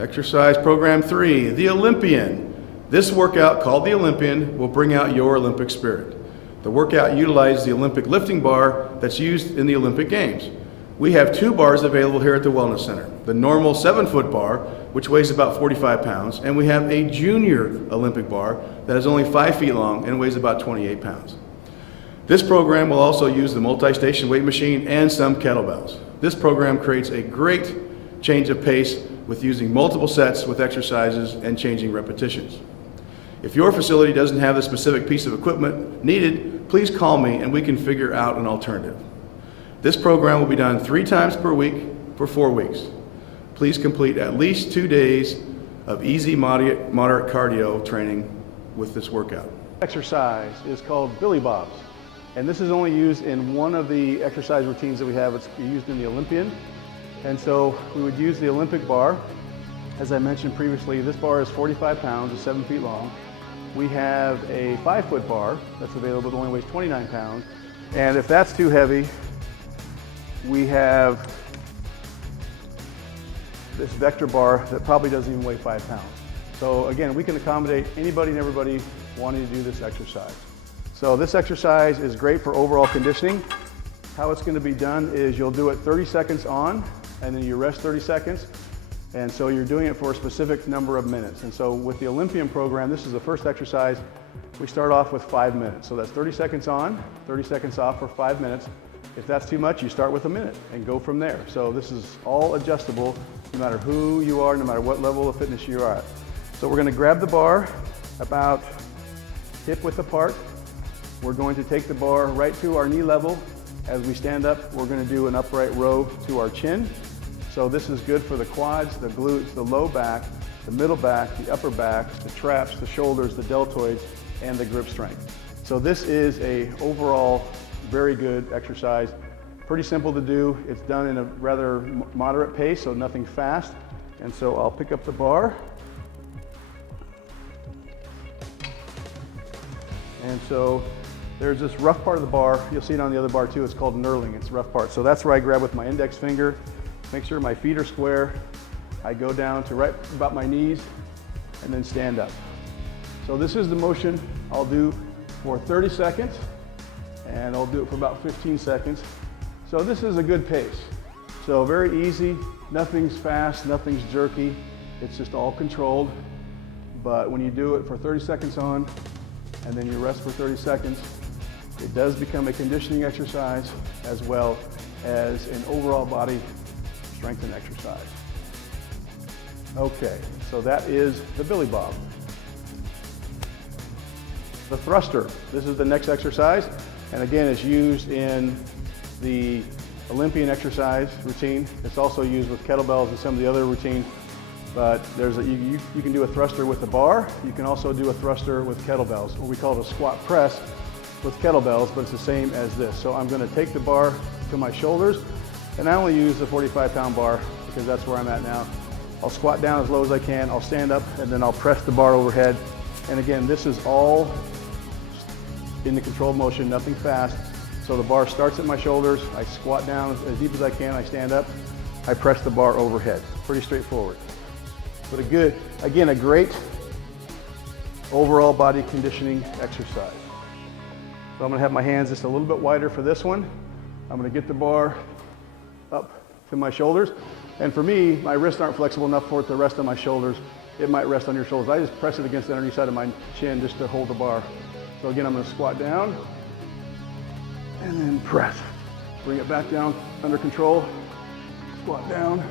Exercise program 3, the Olympian. This workout, called the Olympian, will bring out your Olympic spirit. The workout utilizes the Olympic lifting bar that's used in the Olympic Games. We have 2 bars available here at the Wellness Center. The normal 7-foot bar, which weighs about 45 pounds, and we have a junior Olympic bar that is only 5 feet long and weighs about 28 pounds. This program will also use the multi-station weight machine and some kettlebells. This program creates a great change of pace with using multiple sets with exercises and changing repetitions. If your facility doesn't have the specific piece of equipment needed, please call me and we can figure out an alternative. This program will be done 3 times per week for 4 weeks. Please complete at least 2 days of easy moderate cardio training with this workout. Exercise is called Billy Bobs, and this is only used in one of the exercise routines that we have. It's used in the Olympian. And so we would use the Olympic bar. As I mentioned previously, this bar is 45 pounds, it's 7 feet long. We have a 5-foot bar that's available that only weighs 29 pounds. And if that's too heavy, we have this vector bar that probably doesn't even weigh 5 pounds. So again, we can accommodate anybody and everybody wanting to do this exercise. So this exercise is great for overall conditioning. How it's going to be done is you'll do it 30 seconds on, and then you rest 30 seconds. And so you're doing it for a specific number of minutes. And so with the Olympian program, this is the first exercise. We start off with 5 minutes. So that's 30 seconds on, 30 seconds off for 5 minutes. If that's too much, you start with a minute and go from there. So this is all adjustable, no matter who you are, no matter what level of fitness you are at. So we're going to grab the bar about hip width apart. We're going to take the bar right to our knee level. As we stand up, we're going to do an upright row to our chin. So this is good for the quads, the glutes, the low back, the middle back, the upper back, the traps, the shoulders, the deltoids, and the grip strength. So this is a overall very good exercise. Pretty simple to do. It's done in a rather moderate pace, so nothing fast. And so I'll pick up the bar. And so there's this rough part of the bar. You'll see it on the other bar too. It's called knurling. It's rough part. So that's where I grab with my index finger. Make sure my feet are square. I go down to right about my knees and then stand up. So this is the motion I'll do for 30 seconds and I'll do it for about 15 seconds. So this is a good pace. So very easy, nothing's fast, nothing's jerky. It's just all controlled. But when you do it for 30 seconds on and then you rest for 30 seconds, it does become a conditioning exercise as well as an overall body strengthening exercise. Okay, so that is the Billy Bob. The thruster, this is the next exercise, and again it's used in the Olympian exercise routine. It's also used with kettlebells and some of the other routines, but you can do a thruster with the bar. You can also do a thruster with kettlebells, or we call it a squat press with kettlebells, but it's the same as this. So I'm going to take the bar to my shoulders, and I only use the 45-pound bar because that's where I'm at now. I'll squat down as low as I can, I'll stand up, and then I'll press the bar overhead. And again, this is all in the controlled motion, nothing fast. So the bar starts at my shoulders, I squat down as deep as I can, I stand up, I press the bar overhead. Pretty straightforward. But again, a great overall body conditioning exercise. So I'm gonna have my hands just a little bit wider for this one. I'm gonna get the bar up to my shoulders. And for me, my wrists aren't flexible enough for it to rest on my shoulders. It might rest on your shoulders. I just press it against the underneath side of my chin just to hold the bar. So again, I'm gonna squat down and then press. Bring it back down under control. Squat down,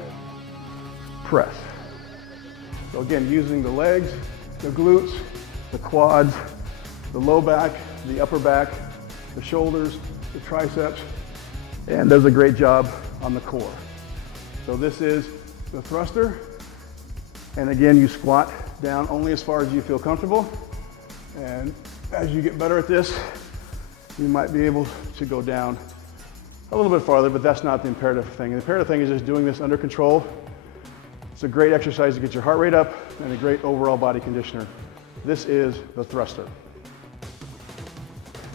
press. So again, using the legs, the glutes, the quads, the low back, the upper back, the shoulders, the triceps, and does a great job on the core. So this is the thruster. And again, you squat down only as far as you feel comfortable. And as you get better at this, you might be able to go down a little bit farther, but that's not the imperative thing. The imperative thing is just doing this under control. It's a great exercise to get your heart rate up and a great overall body conditioner. This is the thruster.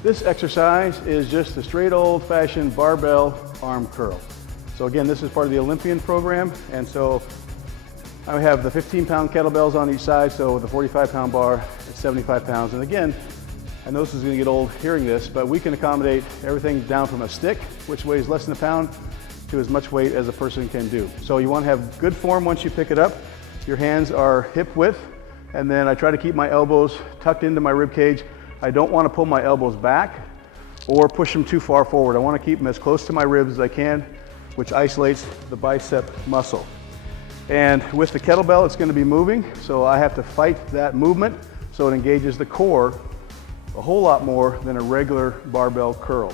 This exercise is just a straight old-fashioned barbell arm curl. So again, this is part of the Olympian program, and so I have the 15-pound kettlebells on each side, so the 45-pound bar is 75 pounds. And again, I know this is gonna get old hearing this, but we can accommodate everything down from a stick, which weighs less than a pound, to as much weight as a person can do. So you wanna have good form once you pick it up. Your hands are hip width, and then I try to keep my elbows tucked into my rib cage. I don't wanna pull my elbows back or push them too far forward. I wanna keep them as close to my ribs as I can, which isolates the bicep muscle. And with the kettlebell, it's gonna be moving, so I have to fight that movement so it engages the core a whole lot more than a regular barbell curl.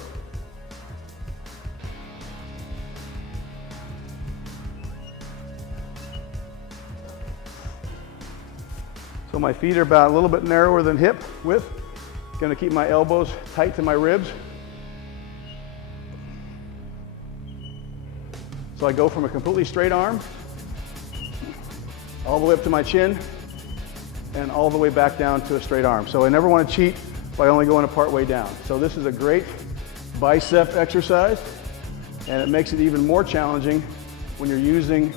So my feet are about a little bit narrower than hip width. Gonna keep my elbows tight to my ribs. So I go from a completely straight arm all the way up to my chin and all the way back down to a straight arm. So I never want to cheat by only going a part way down. So this is a great bicep exercise, and it makes it even more challenging when you're using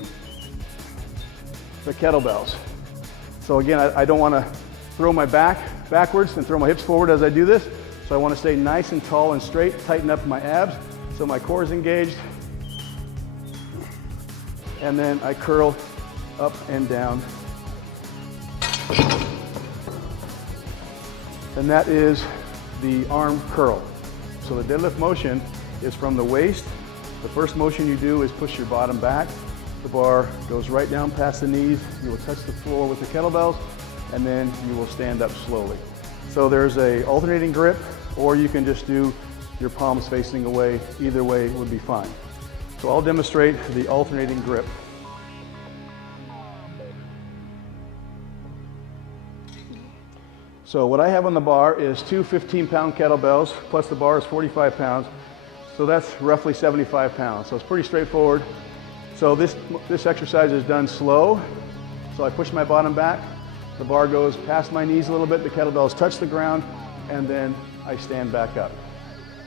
the kettlebells. So again, I don't want to throw my back backwards and throw my hips forward as I do this. So I want to stay nice and tall and straight, tighten up my abs so my core is engaged. And then I curl up and down. And that is the arm curl. So the deadlift motion is from the waist. The first motion you do is push your bottom back. The bar goes right down past the knees. You will touch the floor with the kettlebells, and then you will stand up slowly. So there's a alternating grip, or you can just do your palms facing away. Either way would be fine. So I'll demonstrate the alternating grip. So what I have on the bar is two 15-pound kettlebells, plus the bar is 45 pounds. So that's roughly 75 pounds. So it's pretty straightforward. So this exercise is done slow. So I push my bottom back. The bar goes past my knees a little bit. The kettlebells touch the ground, and then I stand back up.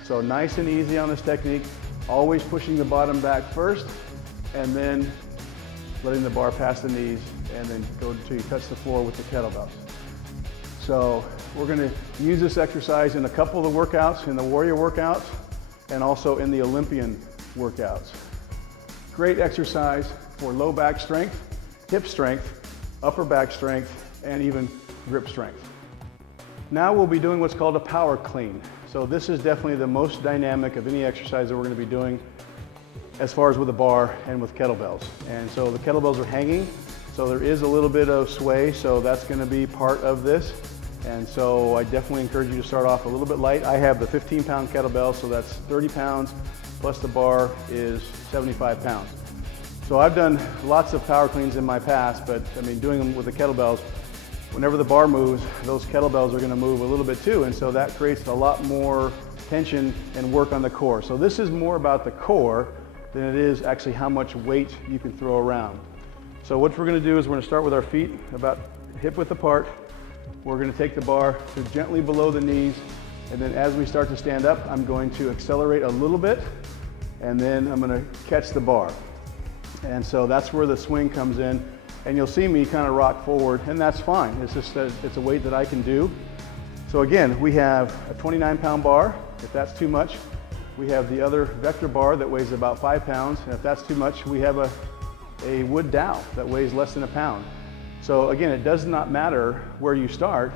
So nice and easy on this technique. Always pushing the bottom back first, and then letting the bar pass the knees, and then go until you touch the floor with the kettlebells. So we're going to use this exercise in a couple of the workouts, in the warrior workouts, and also in the Olympian workouts. Great exercise for low back strength, hip strength, upper back strength, and even grip strength. Now we'll be doing what's called a power clean. So this is definitely the most dynamic of any exercise that we're going to be doing as far as with the bar and with kettlebells. And so the kettlebells are hanging, so there is a little bit of sway, so that's going to be part of this. And so I definitely encourage you to start off a little bit light. I have the 15-pound kettlebell, so that's 30 pounds, plus the bar is 75 pounds. So I've done lots of power cleans in my past, but I mean, doing them with the kettlebells, whenever the bar moves, those kettlebells are going to move a little bit too, and so that creates a lot more tension and work on the core. So this is more about the core than it is actually how much weight you can throw around. So what we're going to do is we're going to start with our feet about hip width apart. We're going to take the bar to gently below the knees, and then as we start to stand up, I'm going to accelerate a little bit, and then I'm going to catch the bar. And so that's where the swing comes in, and you'll see me kind of rock forward, and that's fine. It's just it's a weight that I can do. So again, we have a 29-pound bar. If that's too much, we have the other vector bar that weighs about 5 pounds, and if that's too much, we have a wood dowel that weighs less than a pound. So again, it does not matter where you start,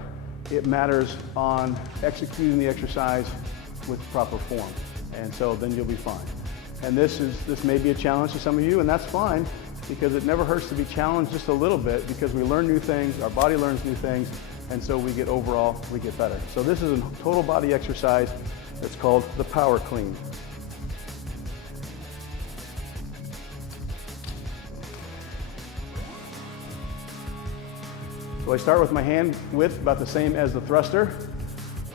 it matters on executing the exercise with proper form. And so then you'll be fine. And this may be a challenge to some of you, and that's fine, because it never hurts to be challenged just a little bit, because we learn new things, our body learns new things, and so we get better. So this is a total body exercise that's called the power clean. So I start with my hand width about the same as the thruster.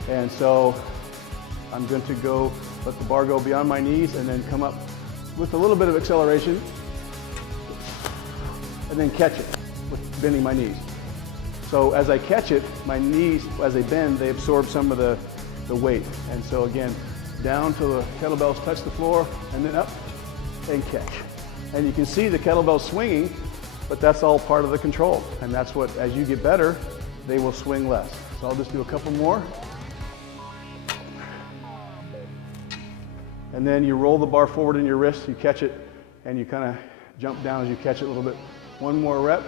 And so I'm going to go, let the bar go beyond my knees and then come up with a little bit of acceleration and then catch it with bending my knees. So as I catch it, my knees, as they bend, they absorb some of the weight. And so again, down till the kettlebells touch the floor and then up and catch. And you can see the kettlebell swinging but that's all part of the control. And that's what, as you get better, they will swing less. So I'll just do a couple more. And then you roll the bar forward in your wrist, you catch it, and you kind of jump down as you catch it a little bit. One more rep.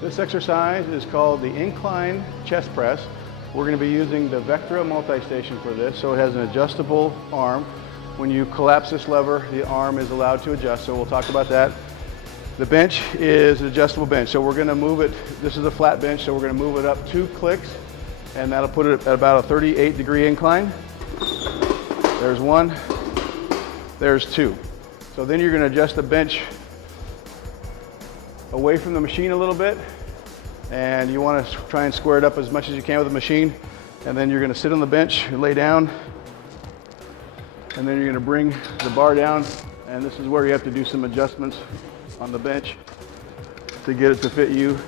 This exercise is called the Incline chest press. We're going to be using the Vectra multi-station for this, so it has an adjustable arm. When you collapse this lever, the arm is allowed to adjust, so we'll talk about that. The bench is an adjustable bench, so we're going to move it. This is a flat bench, so we're going to move it up 2 clicks, and that'll put it at about a 38-degree incline. There's 1, there's 2. So then you're going to adjust the bench away from the machine a little bit, and you want to try and square it up as much as you can with the machine. And then you're going to sit on the bench, lay down, and then you're going to bring the bar down, and this is where you have to do some adjustments on the bench to get it to fit you.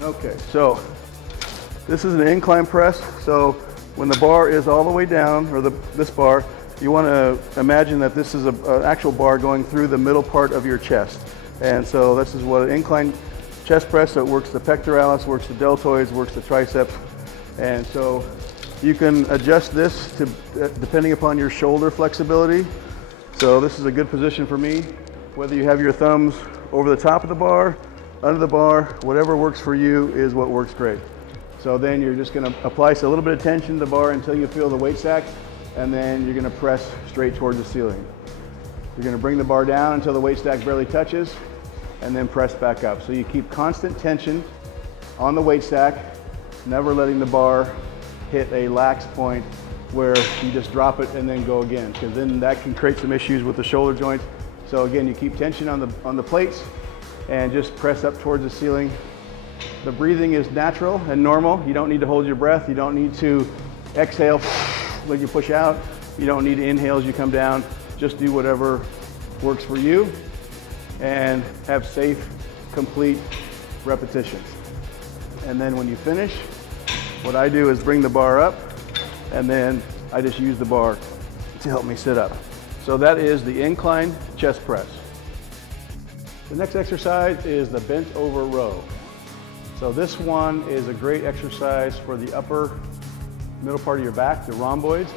Okay, so this is an incline press. So when the bar is all the way down, or this bar, you want to imagine that this is an actual bar going through the middle part of your chest. And so this is what an incline chest press, so it works the pectoralis, works the deltoids, works the triceps. And so you can adjust this to depending upon your shoulder flexibility. So this is a good position for me. Whether you have your thumbs over the top of the bar, under the bar, whatever works for you is what works great. So then you're just going to apply a little bit of tension to the bar until you feel the weight stack, and then you're going to press straight towards the ceiling. You're going to bring the bar down until the weight stack barely touches, and then press back up. So you keep constant tension on the weight stack, never letting the bar hit a lax point where you just drop it and then go again, because then that can create some issues with the shoulder joints. So again, you keep tension on the plates and just press up towards the ceiling. The breathing is natural and normal. You don't need to hold your breath. You don't need to exhale when you push out. You don't need to inhale as you come down. Just do whatever works for you and have safe, complete repetitions. And then when you finish, what I do is bring the bar up, and then I just use the bar to help me sit up. So that is the incline chest press. The next exercise is the bent over row. So this one is a great exercise for the upper middle part of your back, the rhomboids,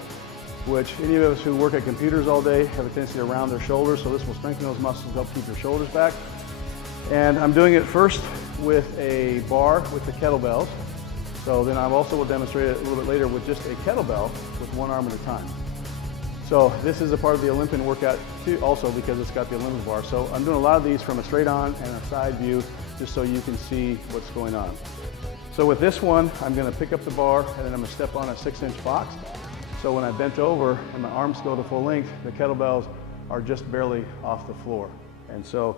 which any of us who work at computers all day have a tendency to round their shoulders, so this will strengthen those muscles, help keep your shoulders back. And I'm doing it first with a bar with the kettlebells. So then I also will demonstrate it a little bit later with just a kettlebell with one arm at a time. So this is a part of the Olympian workout too, also because it's got the Olympian bar. So I'm doing a lot of these from a straight on and a side view, just so you can see what's going on. So with this one, I'm going to pick up the bar and then I'm going to step on a 6-inch box. So when I bent over and my arms go to full length, the kettlebells are just barely off the floor. And so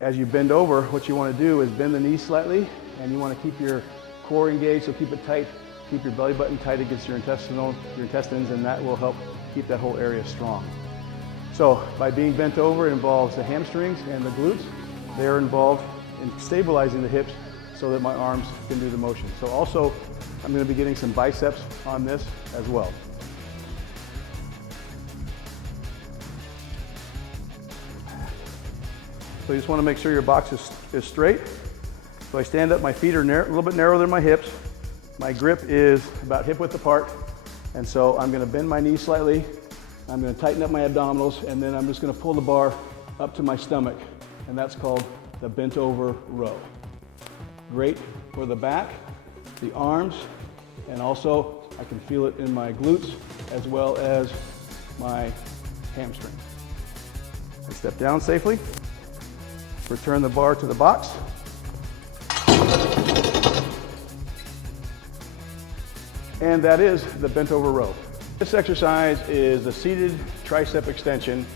as you bend over, what you want to do is bend the knees slightly, and you want to keep your core engaged, so keep it tight. Keep your belly button tight against your intestines, and that will help keep that whole area strong. So by being bent over, it involves the hamstrings and the glutes. They're involved in stabilizing the hips so that my arms can do the motion. So also, I'm going to be getting some biceps on this as well. So you just want to make sure your box is straight. So I stand up, my feet are a little bit narrower than my hips. My grip is about hip width apart. And so I'm going to bend my knees slightly. I'm going to tighten up my abdominals, and then I'm just going to pull the bar up to my stomach. And that's called the bent over row. Great for the back, the arms, and also I can feel it in my glutes as well as my hamstrings. I step down safely, return the bar to the box. And that is the bent over row. This exercise is the seated tricep extension,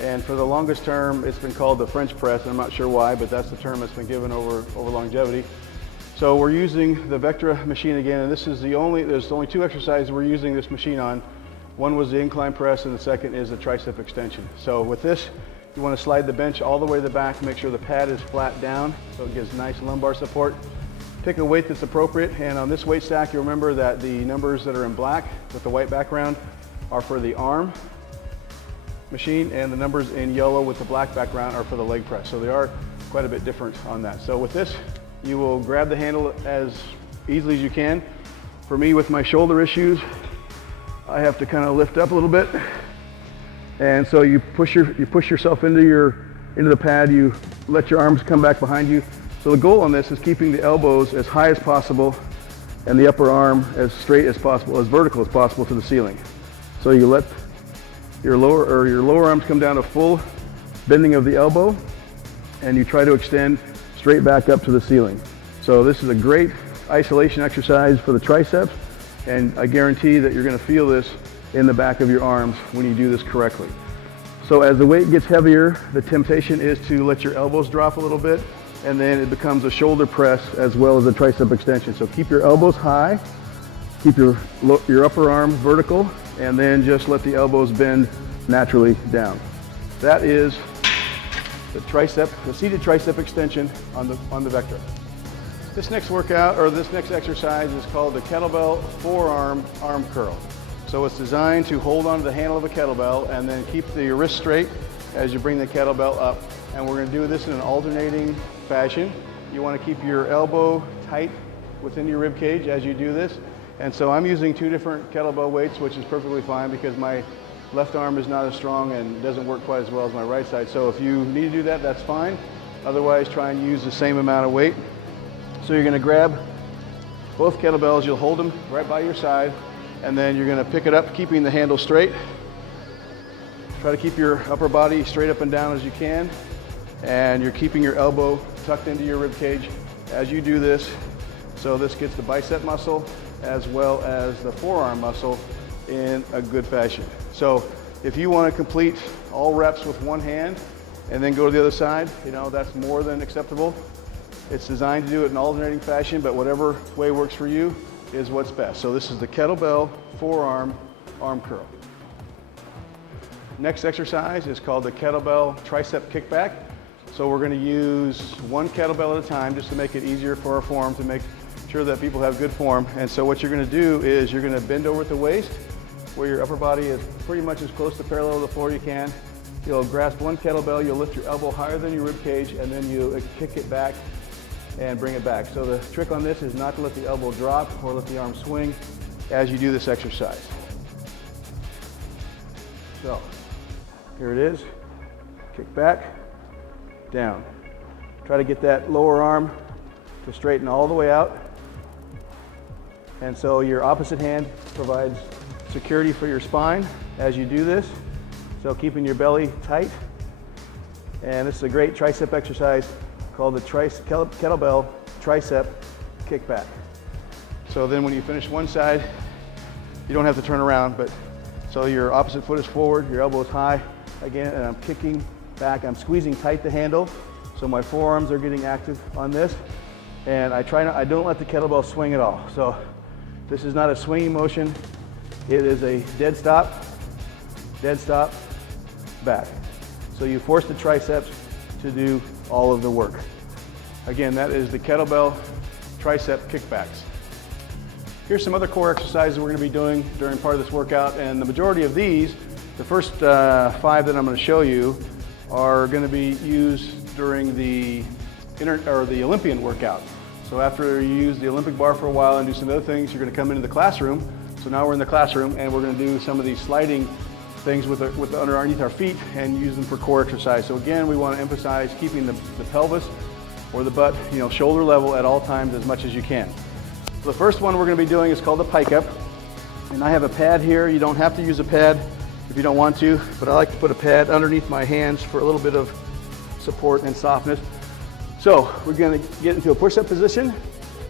and for the longest term it's been called the French press, and I'm not sure why, but that's the term that's been given over longevity. So we're using the Vectra machine again, and there's only 2 exercises we're using this machine on. One was the incline press, and the second is the tricep extension. So with this, you want to slide the bench all the way to the back, make sure the pad is flat down so it gives nice lumbar support. Pick a weight that's appropriate, and on this weight stack, you'll remember that the numbers that are in black with the white background are for the arm machine, and the numbers in yellow with the black background are for the leg press. So they are quite a bit different on that. So with this, you will grab the handle as easily as you can. For me, with my shoulder issues, I have to kind of lift up a little bit. And so you push yourself into the pad, you let your arms come back behind you. So the goal on this is keeping the elbows as high as possible and the upper arm as straight as possible, as vertical as possible to the ceiling. So you let your lower arms come down to full bending of the elbow, and you try to extend straight back up to the ceiling. So this is a great isolation exercise for the triceps, and I guarantee that you're going to feel this in the back of your arms when you do this correctly. So as the weight gets heavier, the temptation is to let your elbows drop a little bit, and then it becomes a shoulder press as well as a tricep extension. So keep your elbows high, keep your upper arm vertical, and then just let the elbows bend naturally down. That is the seated tricep extension on the Vector. This next workout, or this next exercise, is called the kettlebell forearm arm curl. So it's designed to hold onto the handle of a kettlebell and then keep your wrist straight as you bring the kettlebell up. And we're going to do this in an alternating fashion. You want to keep your elbow tight within your rib cage as you do this. And so I'm using 2 different kettlebell weights, which is perfectly fine because my left arm is not as strong and doesn't work quite as well as my right side. So if you need to do that, that's fine. Otherwise, try and use the same amount of weight. So you're going to grab both kettlebells, you'll hold them right by your side, and then you're going to pick it up, keeping the handle straight. Try to keep your upper body straight up and down as you can, and you're keeping your elbow tucked into your rib cage as you do this. So this gets the bicep muscle as well as the forearm muscle in a good fashion. So if you want to complete all reps with one hand and then go to the other side, that's more than acceptable. It's designed to do it in alternating fashion, but whatever way works for you is what's best. So this is the kettlebell forearm arm curl. Next exercise is called the kettlebell tricep kickback. So we're going to use one kettlebell at a time just to make it easier for our form, to make sure that people have good form. And so what you're going to do is you're going to bend over at the waist where your upper body is pretty much as close to parallel to the floor you can. You'll grasp one kettlebell, you'll lift your elbow higher than your rib cage, and then you kick it back and bring it back. So the trick on this is not to let the elbow drop or let the arm swing as you do this exercise. So here it is, kick back, down. Try to get that lower arm to straighten all the way out. And so your opposite hand provides security for your spine as you do this. So keeping your belly tight. And this is a great tricep exercise called the kettlebell tricep kickback. So then when you finish one side, you don't have to turn around, but so your opposite foot is forward, your elbow is high again, and I'm kicking back. I'm squeezing tight the handle, so my forearms are getting active on this. And I don't let the kettlebell swing at all. So this is not a swinging motion. It is a dead stop, back. So you force the triceps to do all of the work. Again, that is the kettlebell tricep kickbacks. Here's some other core exercises we're going to be doing during part of this workout, and the majority of these, the first 5 that I'm going to show you, are going to be used during the Olympian workout. So after you use the Olympic bar for a while and do some other things, you're going to come into the classroom. So now we're in the classroom, and we're going to do some of these sliding things with the underneath our feet and use them for core exercise. So again, we want to emphasize keeping the pelvis or the butt, shoulder level at all times as much as you can. So the first one we're going to be doing is called the pike up. And I have a pad here. You don't have to use a pad if you don't want to, but I like to put a pad underneath my hands for a little bit of support and softness. So we're going to get into a push-up position,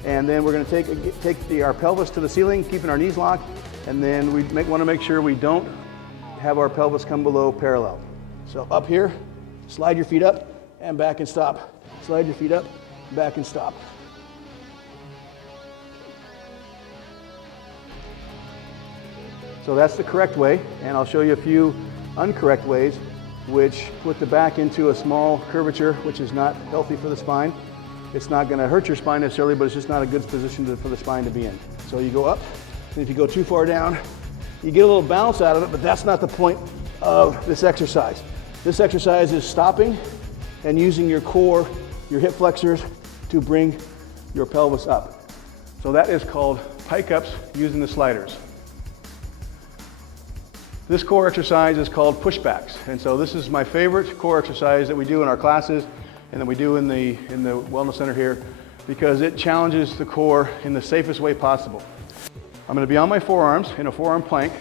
and then we're going to take our pelvis to the ceiling, keeping our knees locked, and then we want to make sure we don't have our pelvis come below parallel. So up here, slide your feet up and back and stop. Slide your feet up, back and stop. So that's the correct way, and I'll show you a few incorrect ways which put the back into a small curvature, which is not healthy for the spine. It's not going to hurt your spine necessarily, but it's just not a good position for the spine to be in. So you go up, and if you go too far down, You get a little bounce out of it, but that's not the point of this exercise. This exercise is stopping and using your core, your hip flexors, to bring your pelvis up. So that is called pike ups using the sliders. This core exercise is called pushbacks. And so this is my favorite core exercise that we do in our classes and that we do in the wellness center here, because it challenges the core in the safest way possible. I'm going to be on my forearms in a forearm plank,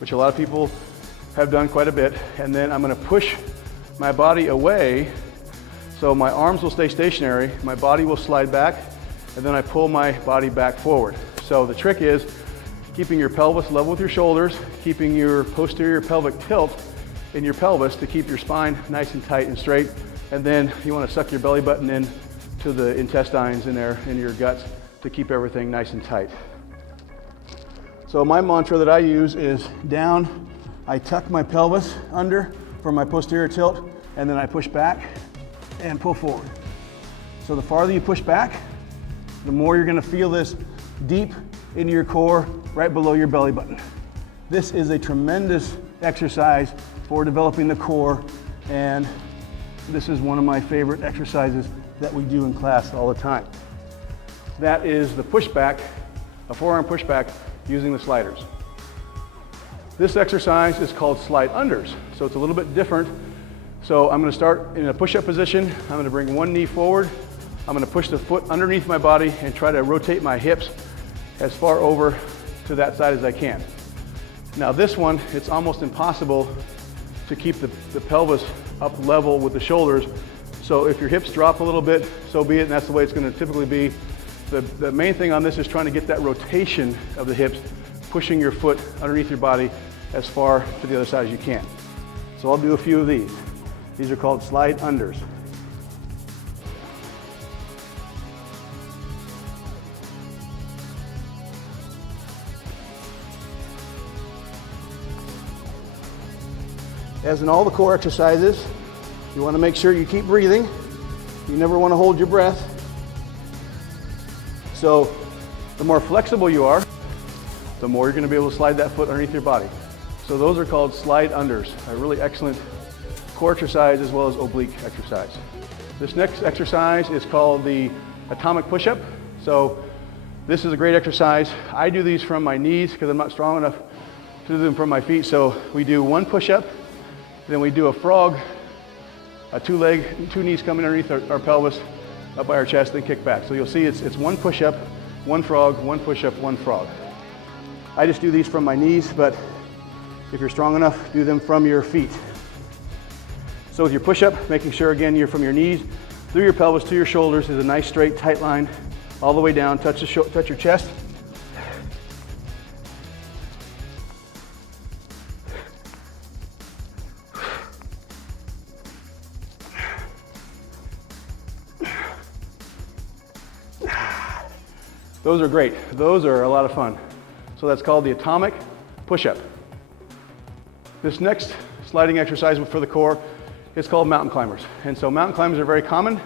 which a lot of people have done quite a bit, and then I'm going to push my body away so my arms will stay stationary, my body will slide back, and then I pull my body back forward. So the trick is keeping your pelvis level with your shoulders, keeping your posterior pelvic tilt in your pelvis to keep your spine nice and tight and straight, and then you want to suck your belly button in to the intestines in there, in your guts, to keep everything nice and tight. So my mantra that I use is down, I tuck my pelvis under for my posterior tilt, and then I push back and pull forward. So the farther you push back, the more you're going to feel this deep into your core, right below your belly button. This is a tremendous exercise for developing the core, and this is one of my favorite exercises that we do in class all the time. That is the pushback, a forearm pushback using the sliders. This exercise is called slide unders, so it's a little bit different. So I'm going to start in a push-up position. I'm going to bring one knee forward. I'm going to push the foot underneath my body and try to rotate my hips as far over to that side as I can. Now this one, it's almost impossible to keep the pelvis up level with the shoulders. So if your hips drop a little bit, so be it, and that's the way it's going to typically be. The main thing on this is trying to get that rotation of the hips, pushing your foot underneath your body as far to the other side as you can. So I'll do a few of these. These are called slide unders. As in all the core exercises, you want to make sure you keep breathing. You never want to hold your breath. So the more flexible you are, the more you're going to be able to slide that foot underneath your body. So those are called slide unders, a really excellent core exercise as well as oblique exercise. This next exercise is called the atomic push-up. So this is a great exercise. I do these from my knees because I'm not strong enough to do them from my feet. So we do one push-up, then we do a frog, a two knees coming underneath our pelvis, up by our chest, then kick back. So you'll see it's one push-up, one frog, one push-up, one frog. I just do these from my knees, but if you're strong enough, do them from your feet. So with your push-up, making sure again you're from your knees, through your pelvis to your shoulders is a nice straight tight line, all the way down, touch your chest. Those are great. Those are a lot of fun. So that's called the atomic push-up. This next sliding exercise for the core is called mountain climbers. And so mountain climbers are very common.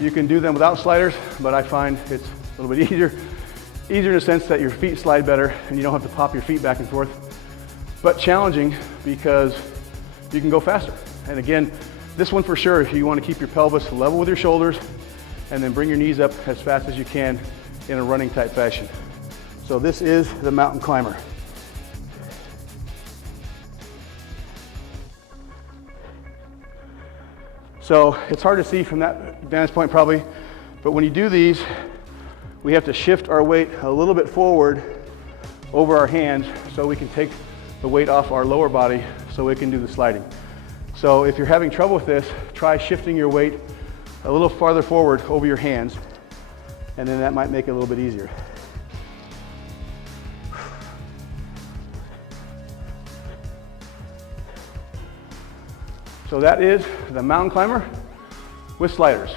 You can do them without sliders, but I find it's a little bit easier in the sense that your feet slide better and you don't have to pop your feet back and forth, but challenging because you can go faster. And again, this one for sure, you want to keep your pelvis level with your shoulders and then bring your knees up as fast as you can in a running type fashion. So this is the mountain climber. So it's hard to see from that vantage point probably, but when you do these, we have to shift our weight a little bit forward over our hands so we can take the weight off our lower body so we can do the sliding. So if you're having trouble with this, try shifting your weight a little farther forward over your hands, and then that might make it a little bit easier. So that is the mountain climber with sliders.